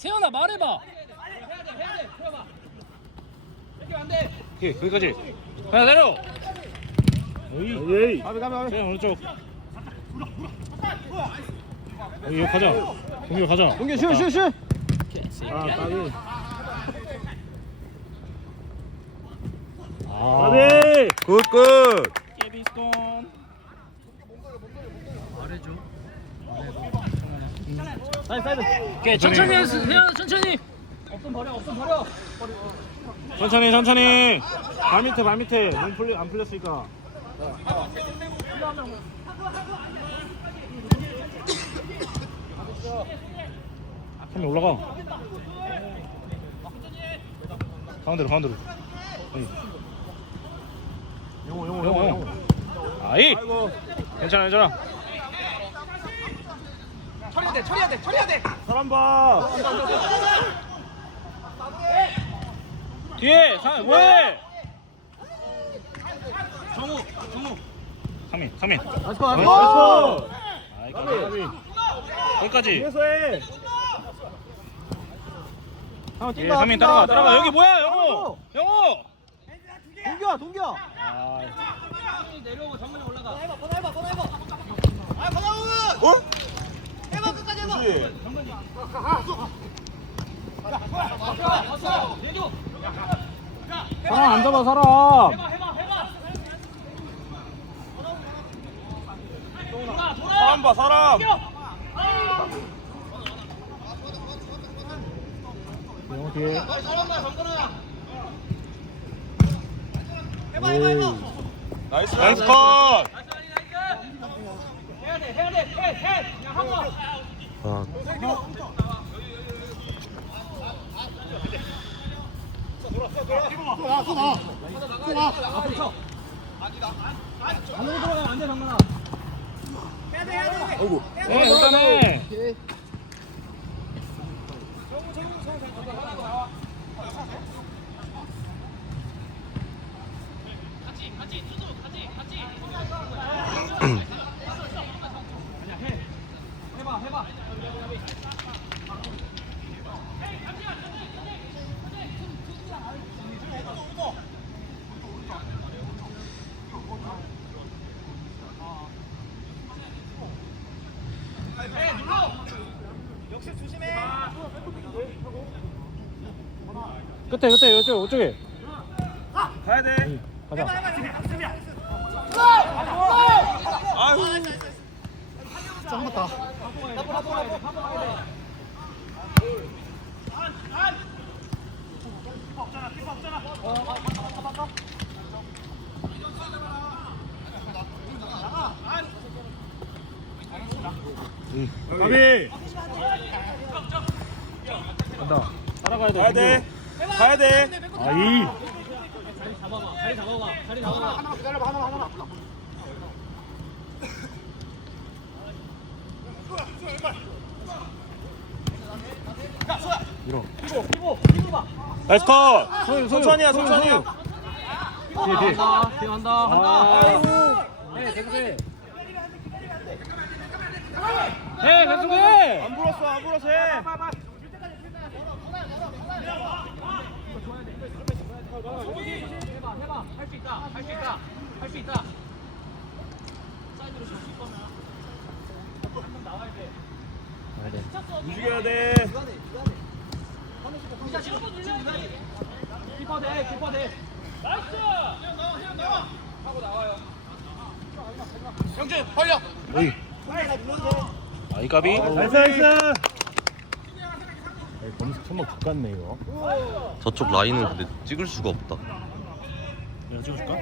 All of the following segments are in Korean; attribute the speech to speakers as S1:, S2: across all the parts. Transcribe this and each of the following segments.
S1: 세연아 말해봐. 오케이 거기까지. 하나 내려. 어이.
S2: 가비 가비 가비
S1: 세연 오른쪽. 여기 가자. 공격 가자.
S2: 동규 슛 슛 슛
S3: 아 까비.
S1: 아.
S3: 까비.
S4: 굿 굿
S1: 깨비스콘. 말해줘.
S2: 사이드 사이드
S1: 오케이 천천히 해 세연 천천히.
S3: 천천히 천천히. 발 밑에 발 밑에 몸 풀리 안 풀렸으니까.
S1: 한 명 올라가. 가운데로 가운데로.
S3: 영호 영호
S1: 영호. 아이. 괜찮아 괜찮아.
S2: 처리해야 돼 처리해야 돼 처리해야 돼
S3: 사람 봐.
S1: 뒤에 상 뭐해? 정우 정우.
S2: 나이스
S1: 어?
S2: 컷
S1: 아이
S3: 까비.
S1: 까비. 거기까지.
S3: 뒤에서 해.
S2: 형
S1: 예,
S2: 뛴다,
S1: 따라가 따라가. 여기 뭐야 영호 영호.
S2: 동규야 동규야
S1: 아.
S3: 그렇지.
S2: 사람 안 잡아 사람.
S3: 사람 봐 사람.
S2: 영호 뒤에
S3: 나이스 나이스. 컷.
S4: 아,
S1: 네 일단은.
S2: 끝에 끝에 이쪽 이쪽에
S3: 가야 돼.
S2: 가자
S3: 아유. 가비.
S2: 간다
S1: 따라가야 돼.
S3: 가야 돼. 가야 돼.
S1: 아이.
S2: 밀어
S3: 나이스 컷.
S2: 소유, 소유.
S3: 천천히야
S2: 소유,
S3: 천천히.
S2: 소유. 뒤에 뒤에 뒤에 간다
S1: 아.
S2: 해 계속
S1: 해해 계속해.
S3: 안 불었어 안 불었어 해. 움직여야 돼.
S1: 어이. 아이 까비.
S3: 나이스 나이스.
S2: 범수 천막 죽겠네 이거
S4: 저쪽 라인은 근데 찍을 수가 없다
S1: 내가 찍어줄까?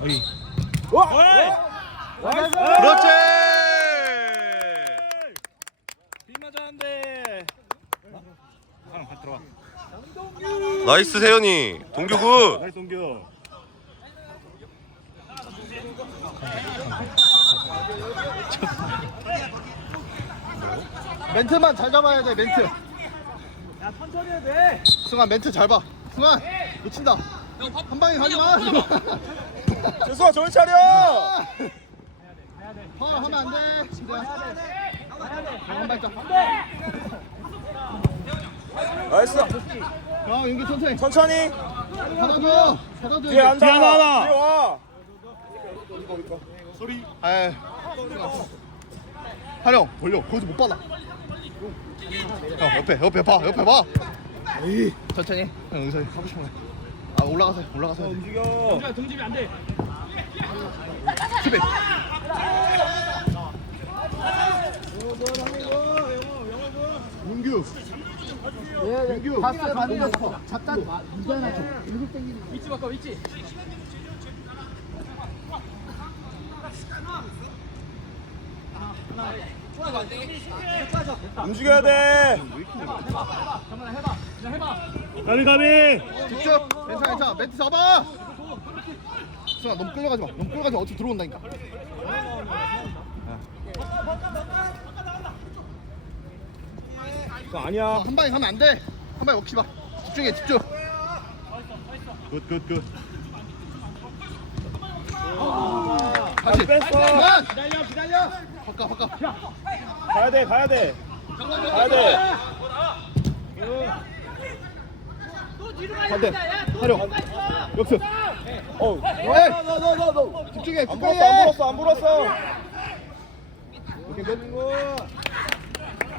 S1: 어이.
S4: 그렇지
S1: 비 맞았는데. 사람 발 들어와.
S4: 나이스 세연이 동규 굿
S3: 나이스 동규.
S2: 멘트만 잘 잡아야 돼 멘트 야 천천히 해야 돼 승환 멘트 잘봐 승환 놓친다 한 방에 가지마
S3: 재수아 정신 차려.
S2: 파울 하면 안 돼. 진짜. 한 발짝.
S3: 나이스.
S2: 야, 윤기 천천히.
S3: 천천히.
S2: 받아줘. 받아줘.
S3: 뒤에 앉아.
S1: 뒤에 하나, 하나.
S3: 뒤에 와.
S2: 에이. 하령 벌려. 거기서 못 받아. 형 옆에 옆에 봐 옆에 봐. 에이. 천천히. 형 여기서 하고 싶은 거. 아 올라가서. 해.
S3: 움직여.
S1: 등집이 안 돼.
S2: 수비. 윤규. 파스 받으려 잠깐 이잖아
S1: 위치 바꿔 위치.
S3: 움직여야 돼.
S1: 가비 가비.
S2: 직접 괜찮아 괜찮아 멘트 잡아 수아 너무 끌려가지 마 너무 끌려가지 마 어차피 들어온다니까
S3: 그거 아니야.
S2: 한 방에 가면 안 돼 한 방에 먹지 마. 집중해 집중.
S3: 굿 굿 굿.
S2: 다시.
S3: 뺐어.
S2: 그만 기다려 기다려. 바꿔 바꿔.
S3: 가야 돼 가야 돼. 가야 돼.
S2: 반대. 하려. 역습.
S3: 어우.
S2: 에이 집중해
S3: 안
S2: 집중해.
S3: 불었어 안 불었어 안 불었어.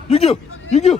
S2: 윤규 윤규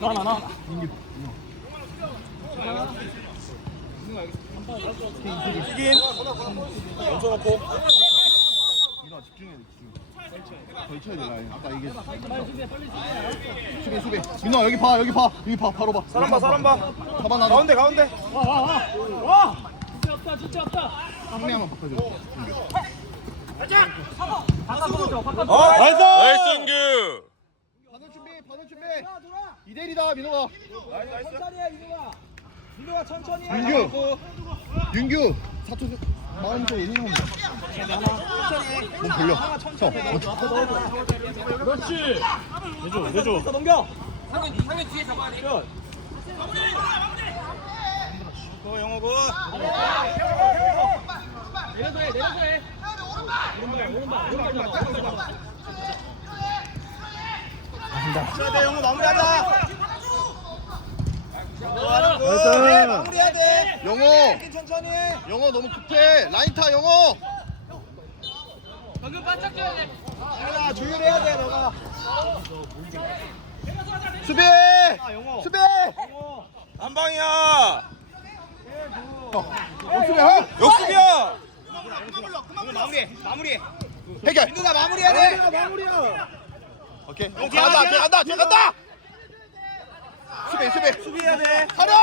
S1: 나나 나.
S3: 이긴. 멈춰놓고.
S2: 민호아 집중해야 돼 집중 더 쳐야 돼 라인 아까 이게 수비 수비 민호아 여기 봐 여기 봐 여기 봐 바로 봐
S3: 사람 봐 사람 봐.
S2: 잡아놔
S3: 가운데 가운데.
S1: 와. 진짜 없다 진짜 없다.
S2: 한 명만 바꿔줘 윤규.
S1: 바꿔줘 바꿔줘.
S3: 어 나이스.
S4: 나이스 은규!
S2: 받을 준비 받을 준비. 2대1이다 민호아 윤규. 윤규. 사투 마음 좀 응원하면 몸 돌려. 형
S1: 그렇지. 내줘 내줘.
S3: 넘겨. 어 영어 굿.
S1: 내려서 해 내려서 해.
S3: 돼 영어 마무리하자.
S1: 나이스.
S3: 마무리해야 돼.
S2: 영호
S3: 천천히.
S2: 영호 너무 급해 라인 타 영호
S3: 야 조율해야 돼 너가.
S2: 수비
S3: 영호.
S2: 수비
S3: 한 방이야.
S2: 수비 형
S3: 역습이야. 마무리 마무리.
S2: 해결.
S3: 민두가 마무리해야 돼. 마무리야.
S2: 오케이.
S3: 뒤에
S2: 간다. 뒤에 간다 뒤에 간다. 수비 수비.
S3: 수비해야 돼.
S2: 하령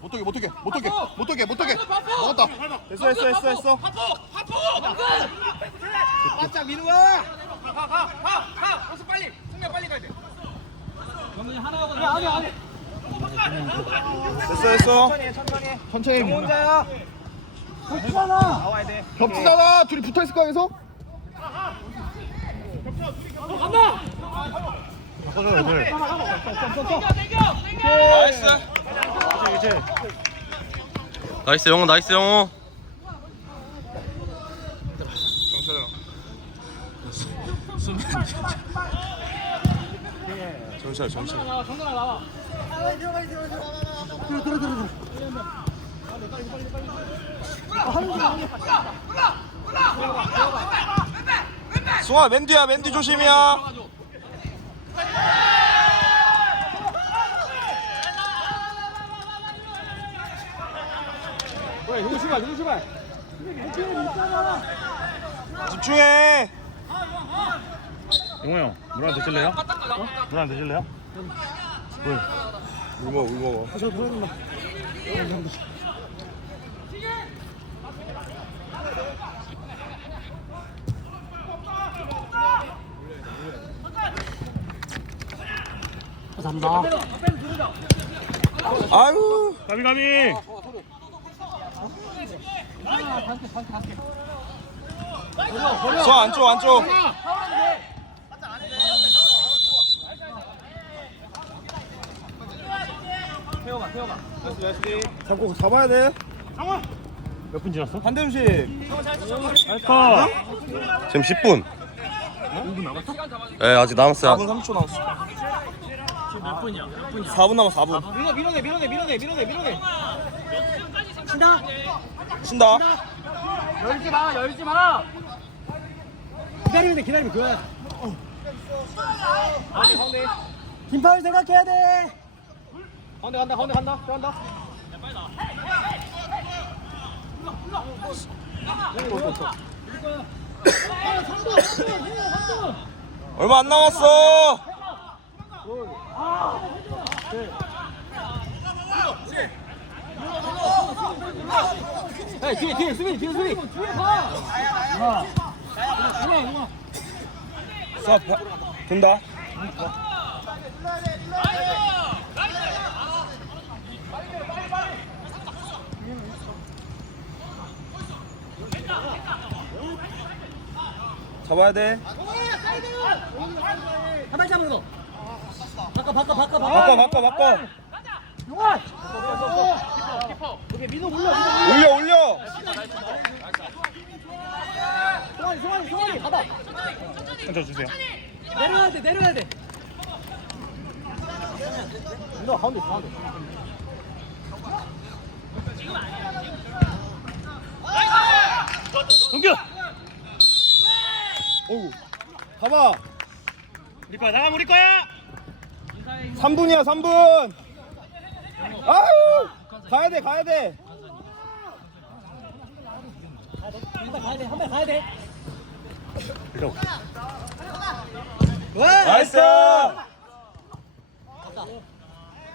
S2: 못하게 못하게 못하게 못하게 못하게. 먹었다.
S3: 됐어 됐어 됐어 됐어. 바짝 민우야. 됐어 됐어.
S2: 천천히
S3: 영호 혼자야.
S2: 겹치잖아. 둘이 붙어 있을 거야 계속?
S3: 나이스.
S4: 나이스 영호 나이스 영호.
S3: 정찰 정찰. 승아 맨 뒤야 맨뒤 조심이야. 집중해.
S1: 영호 형, 물한 드실래요? 물한 드실래요?
S3: 물 먹어 물 먹어.
S1: 잡는다.
S3: 아유.
S1: 가비 가비.
S3: 저 안쪽 안쪽. 잡고 잡아야 돼.
S1: 몇분 지났어?
S3: 한대음식.
S1: 나이스.
S4: 지금 10분.
S1: 5분 남았어?
S4: 예, 아직 남았어요.
S3: 4분 30초 남았어.
S1: 몇 분이야? 몇 분이야?
S3: 4분 남았어 4분.
S5: 밀어 밀어내 밀어내 밀어내 밀어내 밀어내.
S3: 친다.
S5: 열지 마 열지 마. 기다리면 돼 기다리면 그거야. 김파울 생각해야 돼. 가운데 간다 가운데 간다 들어간다.
S3: 얼마 안 남았어.
S5: 야 뒤에 뒤에 수비 뒤에 수비.
S3: 자, 된다. 잡아야 돼.
S5: 한발 잡으러. 바꿔 바꿔 바꿔
S3: 바꿔 바꿔 바꿔.
S5: 용환. 민호 올려 민호
S3: 올려 올려.
S5: 송환이 송환이 송환이 가봐.
S1: 한자 주세요.
S5: 내려야 돼 내려야 돼. 민호 가운데 가운데.
S1: 동규.
S3: 오우. 가봐.
S1: 우리 거야. 나가 우리 거야.
S3: 3분이야 3분. 아유. 가야 돼 가야 돼.
S5: 한발 가야 돼한발 가야 돼.
S1: 이러.
S3: 나이스.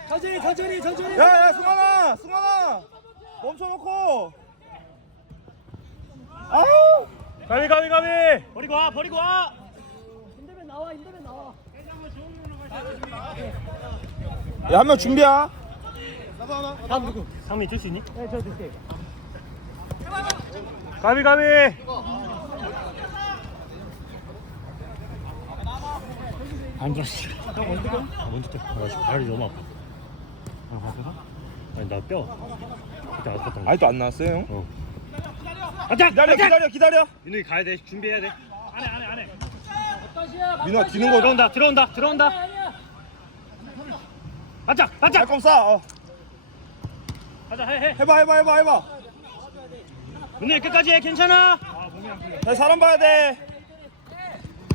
S5: 천천히 천천히 천천히.
S3: 야야 승환아 승환아 멈춰놓고. 아우.
S1: 가비 가비 가비. 버리고 와 버리고 와.
S5: 힘들면 나와 힘들면 나와.
S3: 야 한 명 준비야.
S5: 다음 누구?
S1: 상민 뛸수 있니?
S5: 네, 저 드릴게요.
S1: 가비 가비. 앉아. 씨. 형 먼저 가. 아, 먼저 가. 나 지금 발이 너무 아파. 아, 아파서? 아니 나 뼈. 그때 아팠던 거.
S3: 아직도 안 나왔어요 형?
S1: 어. 가자.
S3: 기다려 기다려 기다려.
S1: 민우이 가야 돼. 준비해야 돼. 안해 안해 안해.
S3: 민호야 뒤는 거
S1: 들어온다 들어온다 들어온다. 가자 가자.
S3: 쏴. 어.
S1: 가자 해 해.
S3: 해봐 해봐 해봐 해봐.
S1: 민우이 끝까지 해 괜찮아.
S3: 나 사람 봐야 돼.